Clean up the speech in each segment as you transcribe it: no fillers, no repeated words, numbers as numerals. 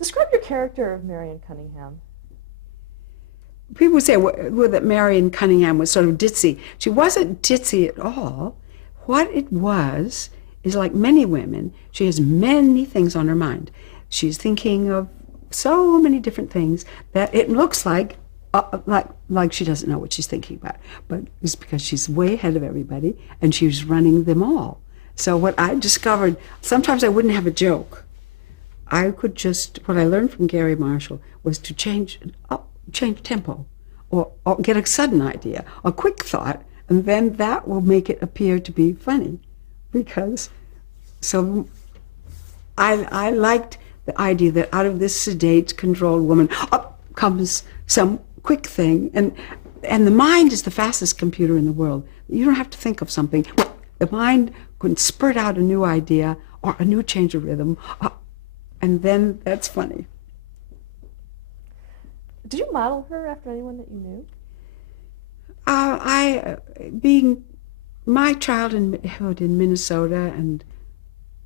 Describe your character of Marion Cunningham. People say that Marion Cunningham was sort of ditzy. She wasn't ditzy at all. What it was is like many women, she has many things on her mind. She's thinking of so many different things that it looks like she doesn't know what she's thinking about. But it's because she's way ahead of everybody and she's running them all. So what I discovered, sometimes I wouldn't have a joke. What I learned from Gary Marshall was to change tempo or get a sudden idea, a quick thought, and then that will make it appear to be funny. So I liked the idea that out of this sedate, controlled woman, up comes some quick thing. And the mind is the fastest computer in the world. You don't have to think of something. The mind can spurt out a new idea or a new change of rhythm, and then that's funny. Did you model her after anyone that you knew? Being my childhood in Minnesota and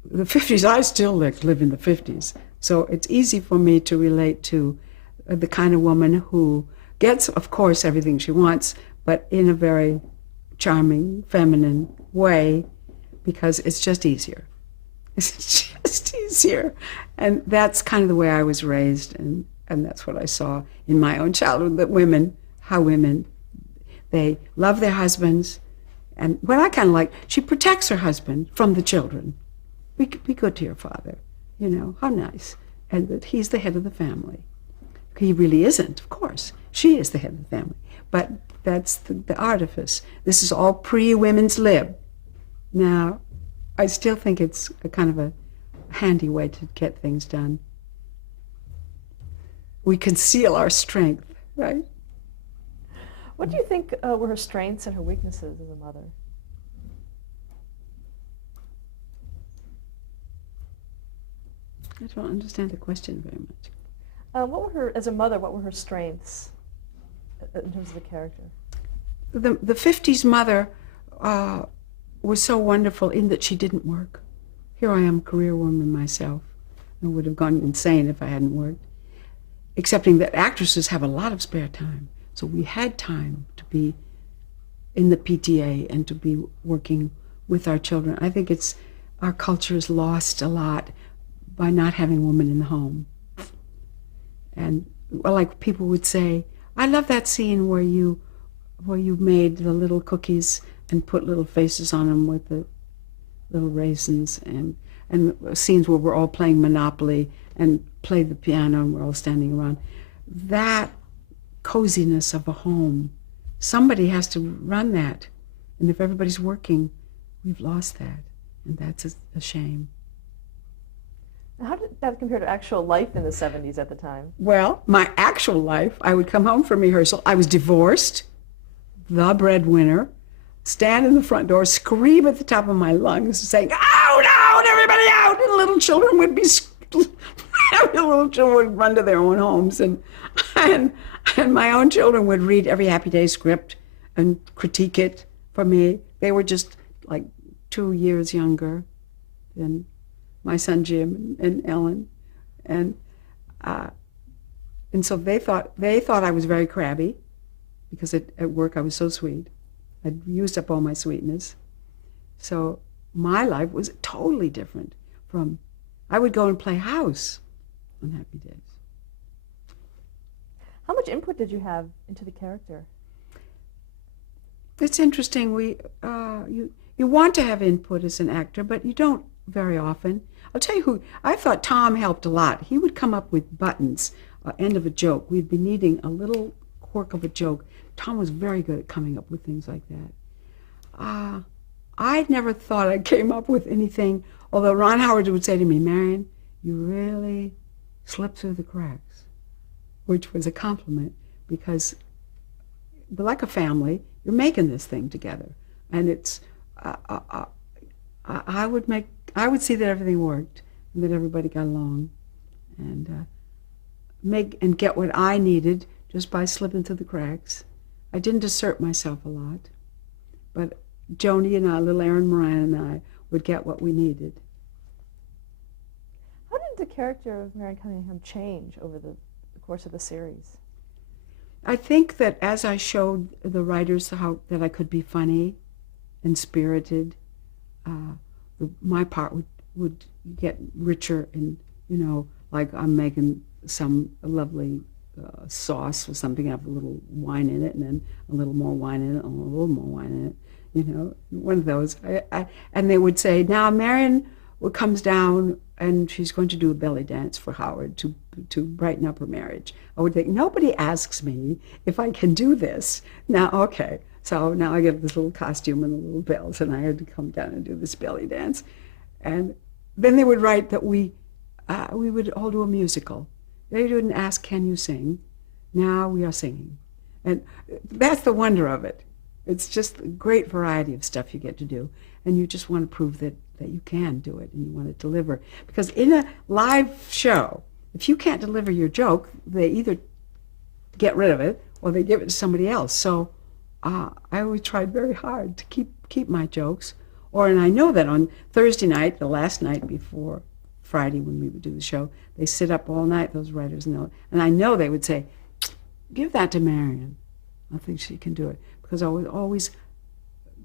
the 50s, I still live in the 50s. So it's easy for me to relate to the kind of woman who gets, of course, everything she wants, but in a very charming, feminine way, because it's just easier. It's just easier. And that's kind of the way I was raised, and that's what I saw in my own childhood, that how women, they love their husbands. And what I kind of like, she protects her husband from the children. Be good to your father, how nice. And that he's the head of the family. He really isn't, of course. She is the head of the family. But that's the artifice. This is all pre-women's lib. Now, I still think it's a kind of a handy way to get things done. We conceal our strength, right? What do you think were her strengths and her weaknesses as a mother? I don't understand the question very much. As a mother, what were her strengths in terms of the character? The 50s mother was so wonderful in that she didn't work. Here I am, career woman myself. I would have gone insane if I hadn't worked. Excepting that actresses have a lot of spare time. So we had time to be in the PTA and to be working with our children. I think our culture is lost a lot by not having women in the home. And like people would say, I love that scene where you made the little cookies and put little faces on them with the little raisins, and scenes where we're all playing Monopoly and play the piano and we're all standing around. That coziness of a home, somebody has to run that. And if everybody's working, we've lost that. And that's a shame. How did that compare to actual life in the 70s at the time? Well, my actual life, I would come home from rehearsal. I was divorced, the breadwinner, stand in the front door, scream at the top of my lungs, saying, out, out, everybody out! And little children would run to their own homes. And my own children would read every Happy Day script and critique it for me. They were just like 2 years younger than my son Jim and Ellen, and so they thought I was very crabby, because at work I was so sweet. I'd used up all my sweetness. So my life was totally different from, I would go and play house on Happy Days. How much input did you have into the character? It's interesting. You want to have input as an actor, but you don't very often. I'll tell you who, I thought Tom helped a lot. He would come up with buttons, end of a joke. We'd be needing a little quirk of a joke. Tom was very good at coming up with things like that. I never thought I came up with anything, although Ron Howard would say to me, Marion, you really slip through the cracks, which was a compliment, because we're like a family. You're making this thing together. And it's, I would see that everything worked and that everybody got along, and get what I needed just by slipping through the cracks. I didn't assert myself a lot, but Joni and I, little Aaron Marion and I, would get what we needed. How did the character of Marion Cunningham change over the course of the series? I think that as I showed the writers how that I could be funny and spirited, my part would get richer, and like I'm making some lovely sauce or something, have a little wine in it, and then a little more wine in it, and a little more wine in it, one of those. And they would say, now Marion comes down and she's going to do a belly dance for Howard to brighten up her marriage. I would think, nobody asks me if I can do this. Now, okay, so now I get this little costume and the little bells, and I had to come down and do this belly dance. And then they would write that we would all do a musical. They didn't ask, can you sing? Now we are singing. And that's the wonder of it. It's just a great variety of stuff you get to do. And you just want to prove that you can do it, and you want to deliver. Because in a live show, if you can't deliver your joke, they either get rid of it or they give it to somebody else. So I always tried very hard to keep my jokes. And I know that on Thursday night, the last night before Friday when we would do the show, they sit up all night, those writers, and I know they would say, give that to Marion. I think she can do it. Because I was always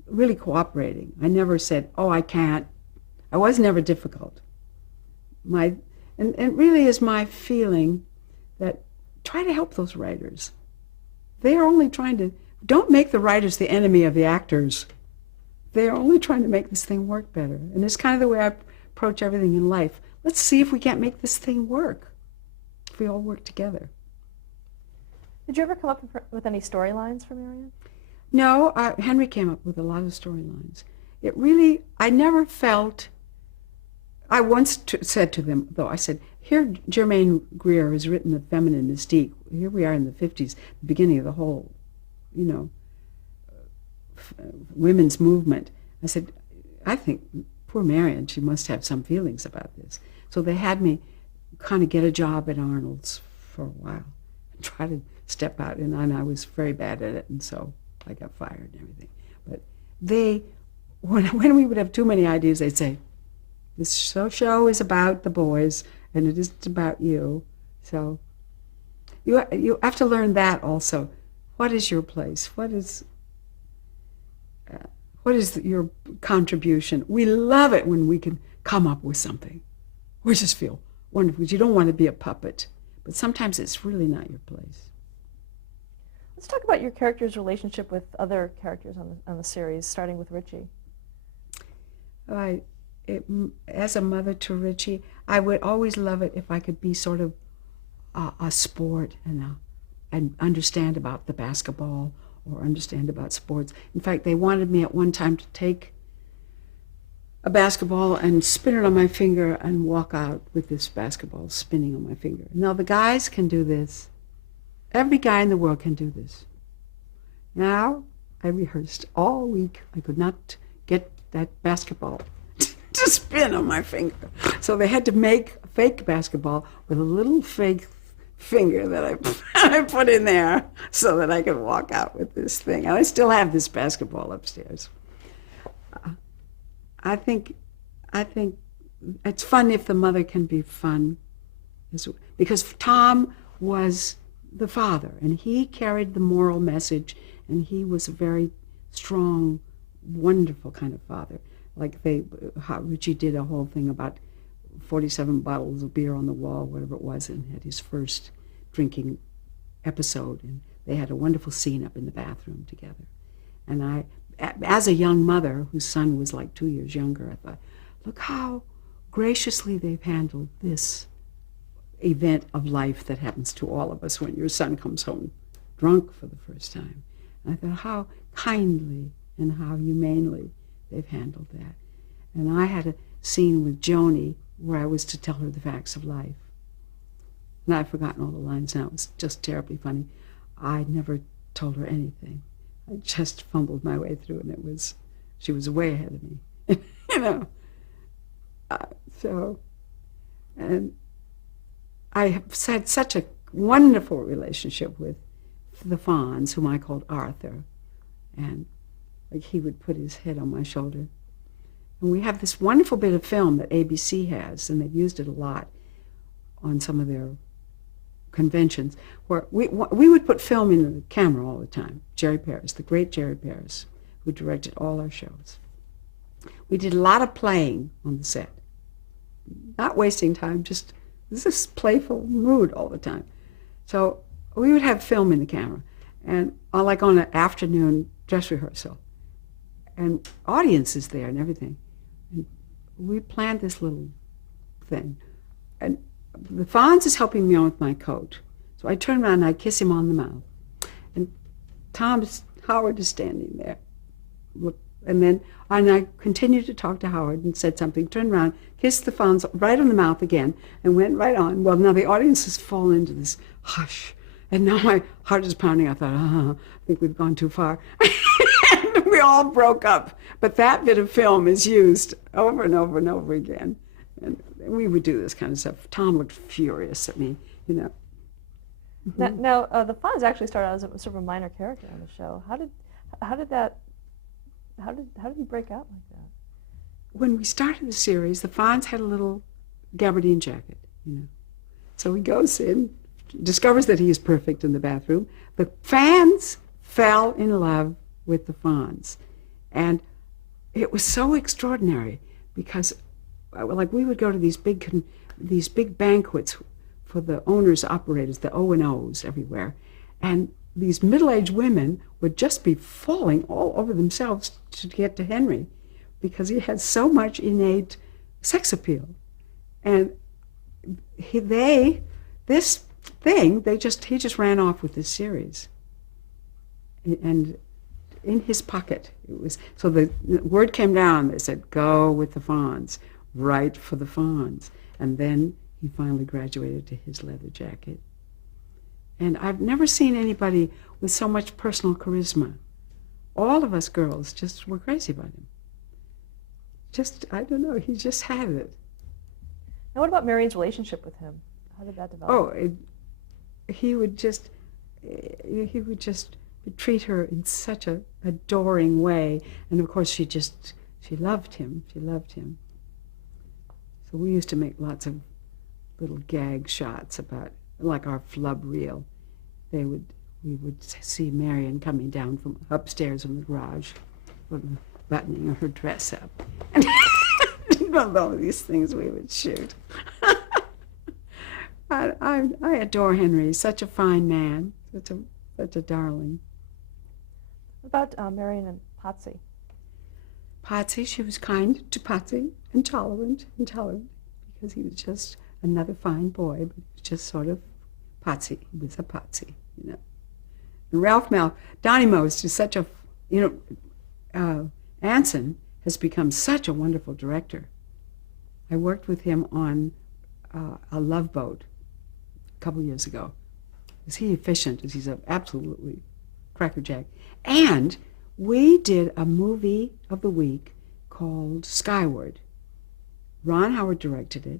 really cooperating. I never said, oh, I can't. I was never difficult. And it really is my feeling that try to help those writers. They are only trying to, don't make the writers the enemy of the actors. They are only trying to make this thing work better. And it's kind of the way I approach everything in life. Let's see if we can't make this thing work, if we all work together. Did you ever come up with any storylines for Marion? No, Henry came up with a lot of storylines. It really, I never felt, I once said to them, though, I said, here Germaine Greer has written The Feminine Mystique. Here we are in the 50s, the beginning of the whole, women's movement. I said, I think poor Marion, she must have some feelings about this. So they had me kind of get a job at Arnold's for a while and try to step out, and I was very bad at it, and so I got fired and everything. But they, when we would have too many ideas, they'd say, this show is about the boys, and it isn't about you. So you have to learn that also. What is your place? What is your contribution? We love it when we can come up with something. We just feel wonderful. You don't want to be a puppet, but sometimes it's really not your place. Let's talk about your character's relationship with other characters on the series, starting with Richie. As a mother to Richie, I would always love it if I could be sort of a sport and understand about the basketball or understand about sports. In fact, they wanted me at one time to take a basketball and spin it on my finger and walk out with this basketball spinning on my finger. Now, the guys can do this. Every guy in the world can do this. Now, I rehearsed all week. I could not get that basketball to spin on my finger. So they had to make a fake basketball with a little fake finger that I put in there so that I could walk out with this thing. And I still have this basketball upstairs. I think it's fun if the mother can be fun, because Tom was the father, and he carried the moral message, and he was a very strong, wonderful kind of father. Like Richie did a whole thing about 47 bottles of beer on the wall, whatever it was, and had his first drinking episode, and they had a wonderful scene up in the bathroom together. And I, as a young mother whose son was like 2 years younger, I thought, look how graciously they've handled this event of life that happens to all of us when your son comes home drunk for the first time. And I thought how kindly and how humanely they've handled that. And I had a scene with Joni where I was to tell her the facts of life. And I've forgotten all the lines now. It was just terribly funny. I never told her anything. I just fumbled my way through, and she was way ahead of me, and I have had such a wonderful relationship with the Fonz, whom I called Arthur, and like he would put his head on my shoulder. And we have this wonderful bit of film that ABC has, and they've used it a lot, on some of their conventions, where we would put film in the camera all the time. Jerry Paris, the great Jerry Paris, who directed all our shows. We did a lot of playing on the set, not wasting time, just this playful mood all the time. So we would have film in the camera, and like on an afternoon dress rehearsal, and audiences there and everything. And we planned this little thing, and the Fonz is helping me on with my coat. So I turn around and I kiss him on the mouth, and Howard is standing there. And I continued to talk to Howard and said something, turned around, kissed the Fonz right on the mouth again, and went right on. Well, now the audience has fallen into this hush, and now my heart is pounding. I thought, I think we've gone too far. And we all broke up. But that bit of film is used over and over and over again. And we would do this kind of stuff. Tom looked furious at me, you know. Now the Fonz actually started out as a sort of a minor character on the show. How did he break out like that? When we started the series, the Fonz had a little gabardine jacket, you know. So he goes in, discovers that he is perfect in the bathroom. The fans fell in love with the Fonz. And it was so extraordinary because, like, we would go to these big banquets for the owners, operators, the O&Os everywhere. And these middle-aged women would just be falling all over themselves to get to Henry because he had so much innate sex appeal. And he just ran off with this series. And in his pocket, it was, so the word came down, they said, go with the Fonz, write for the Fonz. And then he finally graduated to his leather jacket. And I've never seen anybody with so much personal charisma. All of us girls just were crazy about him. I don't know, he just had it. Now what about Marion's relationship with him? How did that develop? He would just treat her in such a adoring way. And of course she loved him. So we used to make lots of little gag shots about, like our flub reel. We would see Marion coming down from upstairs from the garage, buttoning her dress up. And all of these things we would shoot. I adore Henry. He's such a fine man, such a darling. What about Marion and Patsy? Patsy, she was kind to Patsy and tolerant, because he was just another fine boy, but he was just sort of Patsy. He was a Patsy, you know. And Ralph Donnie Most is such a, Anson has become such a wonderful director. I worked with him on A Love Boat a couple years ago. Is he efficient? He's absolutely crackerjack. And we did a movie of the week called Skyward. Ron Howard directed it,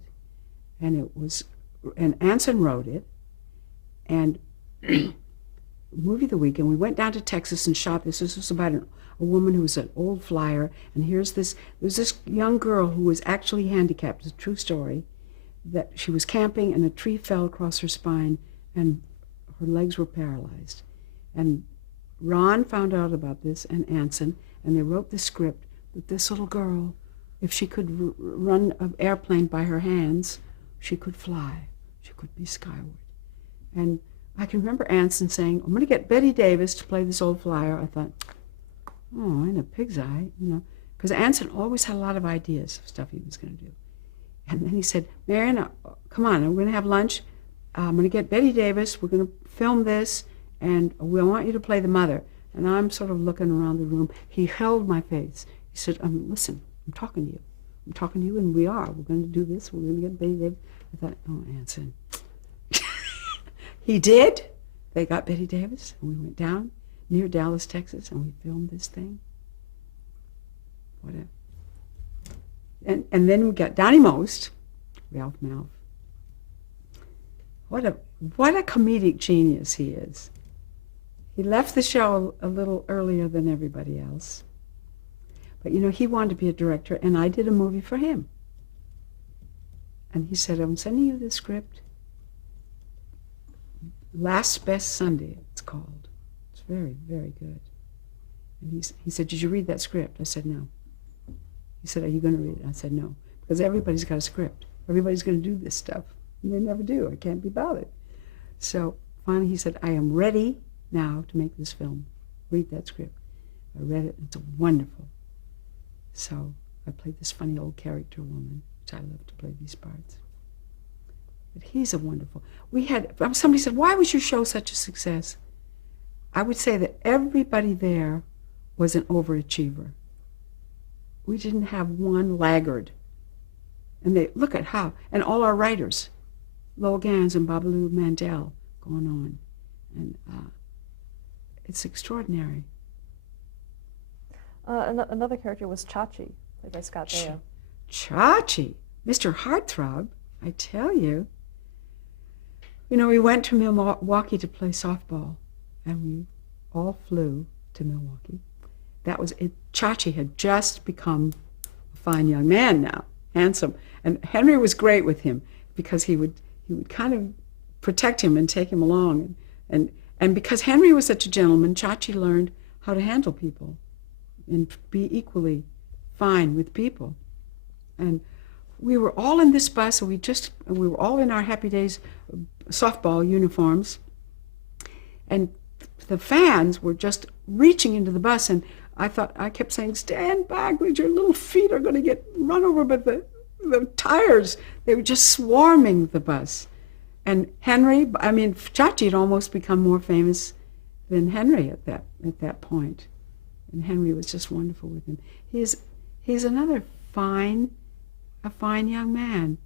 and Anson wrote it, and movie of the week, and we went down to Texas and shot this. This was about a woman who was an old flyer, and there's this young girl who was actually handicapped. It's a true story, that she was camping and a tree fell across her spine and her legs were paralyzed. And Ron found out about this, and Anson, and they wrote the script that this little girl, if she could run an airplane by her hands, she could fly. She could be skyward. And I can remember Anson saying, I'm going to get Betty Davis to play this old flyer. I thought, oh, in a pig's eye, because Anson always had a lot of ideas of stuff he was going to do. And then he said, Marion, come on, we're going to have lunch. I'm going to get Betty Davis. We're going to film this, and we want you to play the mother. And I'm sort of looking around the room. He held my face. He said, listen, I'm talking to you. I'm talking to you, and we are. We're going to do this. We're going to get Betty Davis. I thought, oh, Anson. He did. They got Betty Davis, and we went down near Dallas, Texas, and we filmed this thing. And then we got Donnie Most, Ralph Malph. What a comedic genius he is. He left the show a little earlier than everybody else. But he wanted to be a director, and I did a movie for him. And he said, I'm sending you the script. Last Best Sunday, it's called. It's very, very good. And he said, did you read that script? I said, no. He said, are you going to read it? I said, no. Because everybody's got a script. Everybody's going to do this stuff. And they never do. I can't be bothered. So finally he said, I am ready now to make this film. Read that script. I read it. It's wonderful. So I played this funny old character woman, which I love to play these parts. But he's a wonderful. Somebody said, why was your show such a success? I would say that everybody there was an overachiever. We didn't have one laggard. And they look at how, and all our writers, Lowell Gans and Babalu Mandel, going on. And it's extraordinary. Another character was Chachi, played by Scott Baio. Chachi, Mr. Heartthrob, I tell you. You know, we went to Milwaukee to play softball, and we all flew to Milwaukee. That was it. Chachi had just become a fine young man now, handsome. And Henry was great with him because he would kind of protect him and take him along. And because Henry was such a gentleman, Chachi learned how to handle people and be equally fine with people. And we were all in this bus, and we were all in our Happy Days softball uniforms. And the fans were just reaching into the bus, and I kept saying, stand back, your little feet are going to get run over by the tires. They were just swarming the bus. And Chachi had almost become more famous than Henry at that point. And Henry was just wonderful with him. He's another fine young man.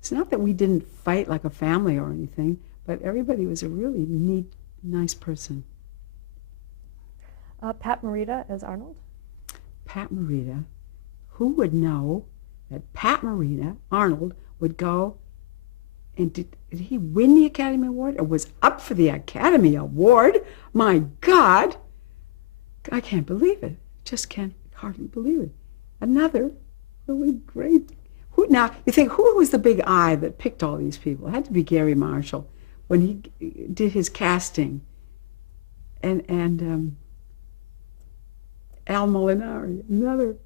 It's not that we didn't fight like a family or anything, but everybody was a really neat, nice person. Pat Morita as Arnold. Pat Morita. Who would know that Pat Morita, Arnold, would go and did he win the Academy Award or was up for the Academy Award? My God! I can't believe it. Just can't hardly believe it. Another really great. Now, you think, who was the big eye that picked all these people? It had to be Gary Marshall when he did his casting. And Al Molinari, another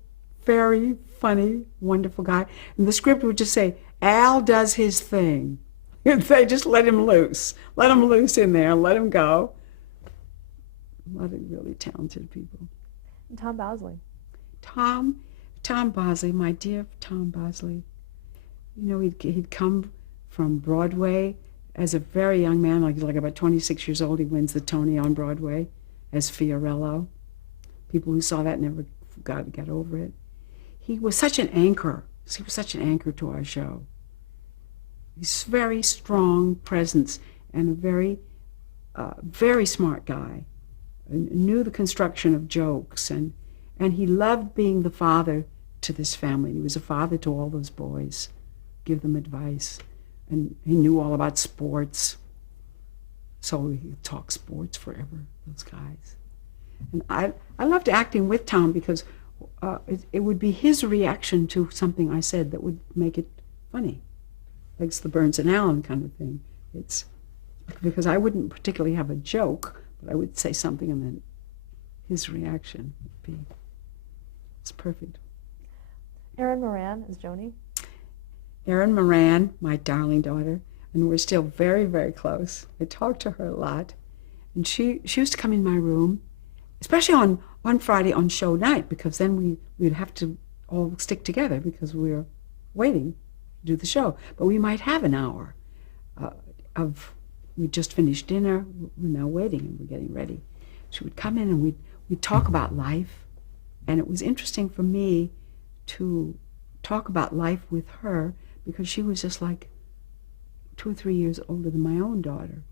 very funny, wonderful guy. And the script would just say, Al does his thing. They just let him loose. Let him loose in there. Let him go. A lot of really talented people. And Tom Bosley. Tom Bosley, my dear Tom Bosley. You know, he'd come from Broadway as a very young man, like about 26 years old. He wins the Tony on Broadway as Fiorello. People who saw that never got over it. He was such an anchor. He was such an anchor to our show. He's a very strong presence and a very, very smart guy. And knew the construction of jokes, and he loved being the father to this family. He was a father to all those boys, give them advice, and he knew all about sports. So he could talk sports forever, those guys. And I loved acting with Tom because it would be his reaction to something I said that would make it funny. Like it's the Burns and Allen kind of thing. It's because I wouldn't particularly have a joke, but I would say something and then his reaction would be, it's perfect. Erin Moran as Joni. Erin Moran, my darling daughter, and we're still very, very close. I talk to her a lot. And she used to come in my room, especially on Friday on show night, because then we'd have to all stick together because we were waiting to do the show. But we might have an hour we just finished dinner, we're now waiting and we're getting ready. She would come in and we'd talk about life. And it was interesting for me to talk about life with her because she was just like 2 or 3 years older than my own daughter.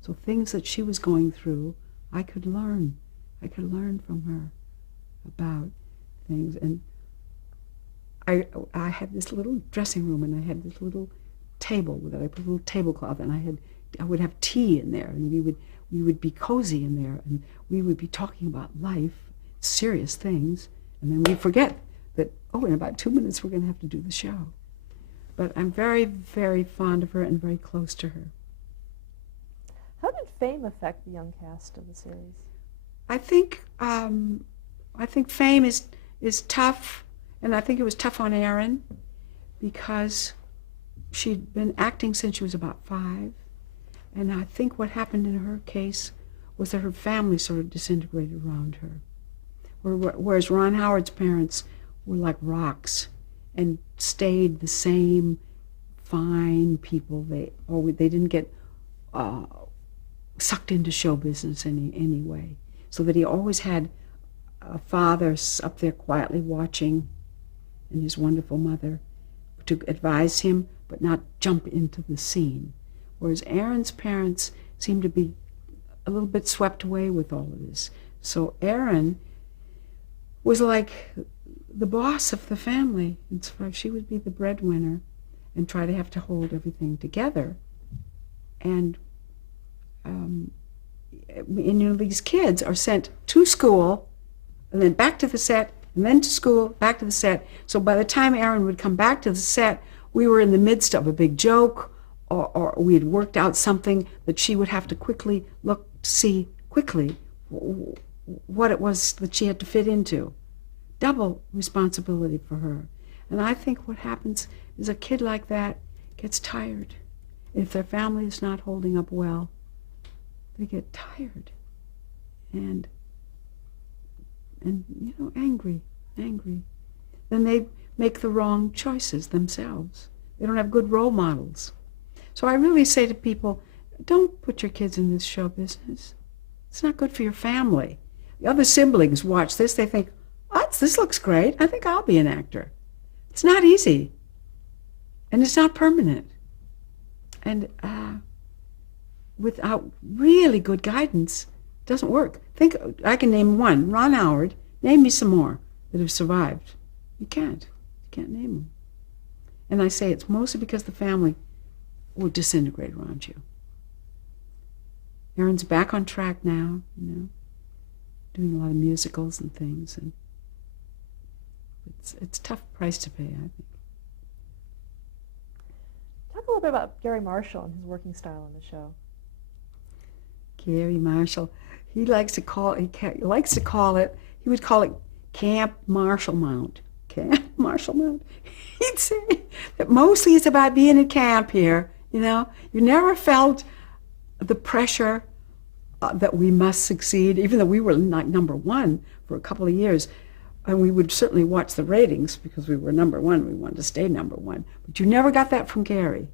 So things that she was going through, I could learn. I could learn from her about things. And I had this little dressing room and I had this little table that I put a little tablecloth, and I would have tea in there, and we would be cozy in there, and we would be talking about life, serious things, and then we'd forget that, in about 2 minutes we're going to have to do the show. But I'm very, very fond of her and very close to her. fame affect the young cast of the series? I think fame is tough, and I think it was tough on Erin because she'd been acting since she was about 5, and I think what happened in her case was that her family sort of disintegrated around her. Whereas Ron Howard's parents were like rocks and stayed the same fine people. They didn't get sucked into show business anyway. So that he always had a father up there quietly watching, and his wonderful mother to advise him, but not jump into the scene. Whereas Erin's parents seemed to be a little bit swept away with all of this. So Erin was like the boss of the family. And so she would be the breadwinner and try to have to hold everything together. And these kids are sent to school and then back to the set and then to school, back to the set. So by the time Erin would come back to the set, we were in the midst of a big joke, or we had worked out something that she would have to quickly look to see quickly what it was that she had to fit into. Double responsibility for her. And I think what happens is a kid like that gets tired. If their family is not holding up well, they get tired and angry. Then they make the wrong choices themselves. They don't have good role models. So I really say to people, don't put your kids in this show business. It's not good for your family. The other siblings watch this, they think, this looks great. I think I'll be an actor. It's not easy. And it's not permanent. And without really good guidance, it doesn't work. I can name one, Ron Howard. Name me some more that have survived. You can't. You can't name them. And I say it's mostly because the family will disintegrate around you. Erin's back on track now, doing a lot of musicals and things, and it's a tough price to pay, I think. Talk a little bit about Gary Marshall and his working style on the show. Gary Marshall, he would call it Camp Marshall Mount. Camp Marshall Mount. He'd say that mostly it's about being in camp here, You never felt the pressure that we must succeed, even though we were like number 1 for a couple of years. And we would certainly watch the ratings because we were number 1. We wanted to stay number 1. But you never got that from Gary.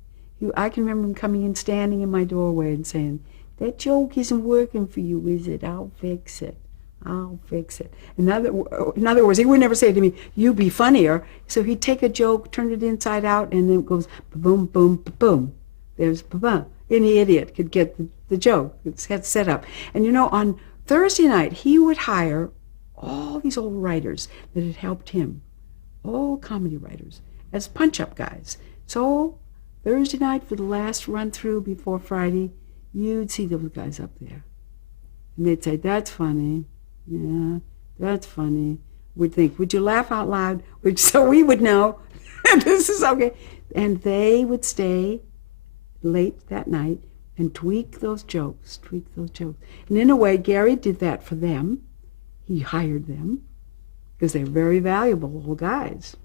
I can remember him coming in, standing in my doorway and saying, "That joke isn't working for you, is it? I'll fix it. I'll fix it." In other words, he would never say to me, "You be funnier." So he'd take a joke, turn it inside out, and then it goes boom, boom, boom. There's ba-bum. Any idiot could get the joke. It's set up. And on Thursday night, he would hire all these old writers that had helped him, all comedy writers, as punch-up guys. So Thursday night, for the last run-through before Friday, you'd see those guys up there. And they'd say, "That's funny. Yeah, that's funny." We'd think, "Would you laugh out loud?" So we would know, this is okay. And they would stay late that night and tweak those jokes. And in a way, Gary did that for them. He hired them because they're very valuable little guys.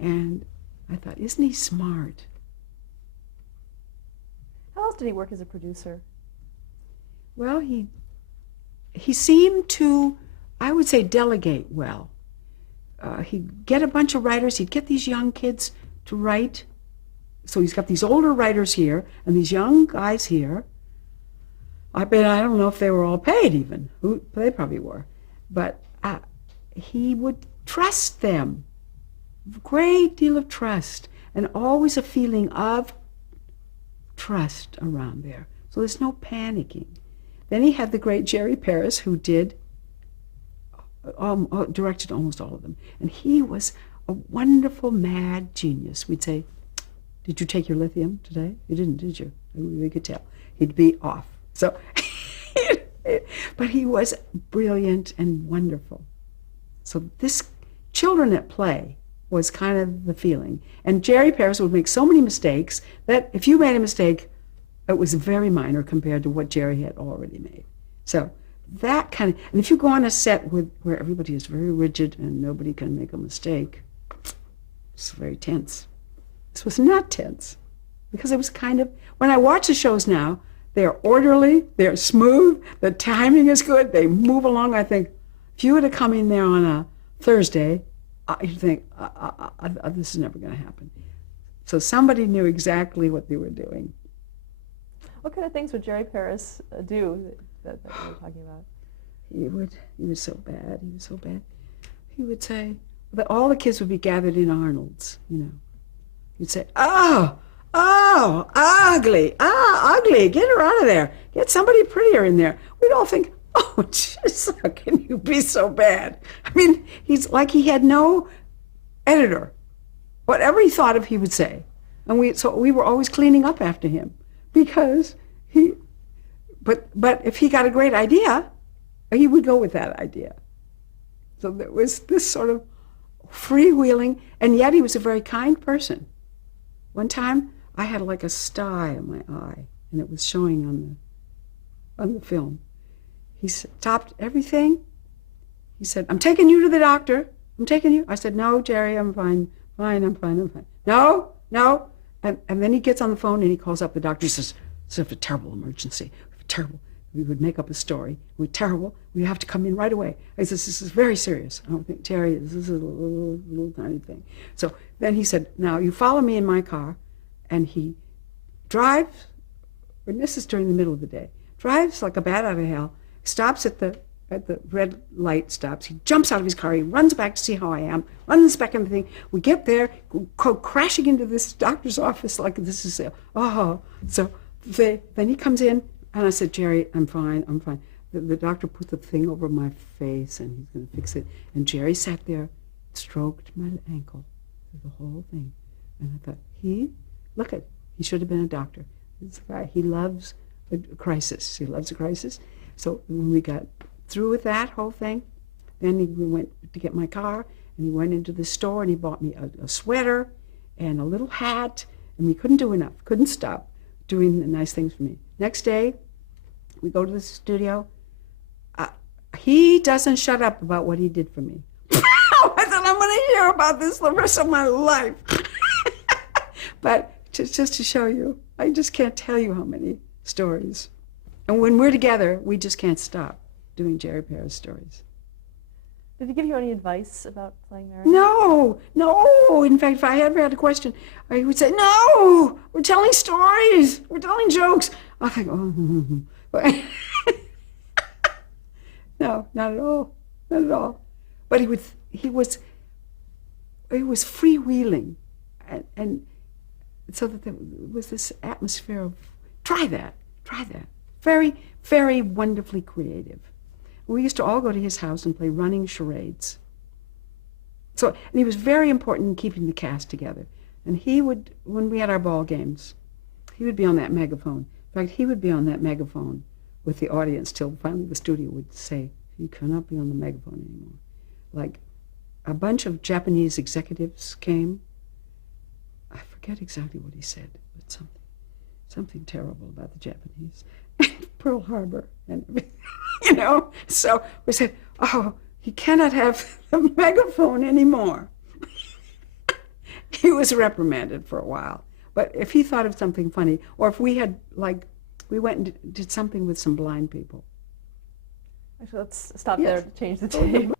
And I thought, isn't he smart? How else did he work as a producer? Well, he seemed to, I would say, delegate well. He'd get a bunch of writers. He'd get these young kids to write. So he's got these older writers here and these young guys here. I don't know if they were all paid even. They probably were. But he would trust them. A great deal of trust. And always a feeling of trust around there. So there's no panicking. Then he had the great Jerry Paris, who directed almost all of them. And he was a wonderful, mad genius. We'd say, "Did you take your lithium today?" "You didn't, did you?" We could tell. He'd be off. So, but he was brilliant and wonderful. So this children at play was kind of the feeling. And Jerry Paris would make so many mistakes that if you made a mistake, It was very minor compared to what Jerry had already made. So that kind of, and if you go on a set where everybody is very rigid and nobody can make a mistake, it's very tense. This was not tense because it was kind of, when I watch the shows now, they're orderly, they're smooth, the timing is good, they move along. I think if you were to come in there on a Thursday, you'd think, this is never going to happen. So somebody knew exactly what they were doing. What kind of things would Jerry Paris do that you were talking about? He was so bad. He was so bad. He would say that all the kids would be gathered in Arnold's, you know. He'd say, oh, ugly, ugly, get her out of there. Get somebody prettier in there. We'd all think, oh, jeez, how can you be so bad? I mean, he's like he had no editor. Whatever he thought of, he would say. And we were always cleaning up after him because but if he got a great idea, he would go with that idea. So there was this sort of freewheeling, and yet he was a very kind person. One time, I had like a sty on my eye, and it was showing on the film. He stopped everything. He said, I'm taking you to the doctor. I'm taking you. I said, no, Jerry, I'm fine. I'm fine. No. And then he gets on the phone and he calls up the doctor. He says, it's a terrible emergency. Terrible. We would make up a story. We're terrible. We have to come in right away. I said, this is very serious. I don't think, Terry, this is a little tiny thing. So then he said, now you follow me in my car. And he drives, and this is during the middle of the day, drives like a bat out of hell, stops at the red light, stops. He jumps out of his car. He runs back to see how I am, runs back into the thing. We get there, go crashing into this doctor's office like this is, So then he comes in. And I said, Jerry, I'm fine. The doctor put the thing over my face, and he's going to fix it. And Jerry sat there, stroked my ankle through the whole thing. And I thought, he should have been a doctor. This guy, he loves a crisis. He loves a crisis. So when we got through with that whole thing, then we went to get my car, and he went into the store, and he bought me a sweater and a little hat, and we couldn't do enough, couldn't stop doing the nice things for me. Next day, we go to the studio. He doesn't shut up about what he did for me. I said, I'm going to hear about this the rest of my life. But just to show you, I just can't tell you how many stories. And when we're together, we just can't stop doing Jerry Paris stories. Did he give you any advice about playing Marion? No. In fact, if I ever had a question, he would say, no, we're telling stories. We're telling jokes. I think, oh. No, not at all. But he was freewheeling, and so that there was this atmosphere of try that. Very, very wonderfully creative. We used to all go to his house and play running charades. So, and he was very important in keeping the cast together. And he would, when we had our ball games, he would be on that megaphone. In fact, he would be on that megaphone with the audience till finally the studio would say, you cannot be on the megaphone anymore. Like, a bunch of Japanese executives came. I forget exactly what he said, but something terrible about the Japanese. Pearl Harbor and everything, So we said, oh, he cannot have the megaphone anymore. He was reprimanded for a while. But if he thought of something funny, or if we had, we went and did something with some blind people. Actually, let's stop there to change the tape.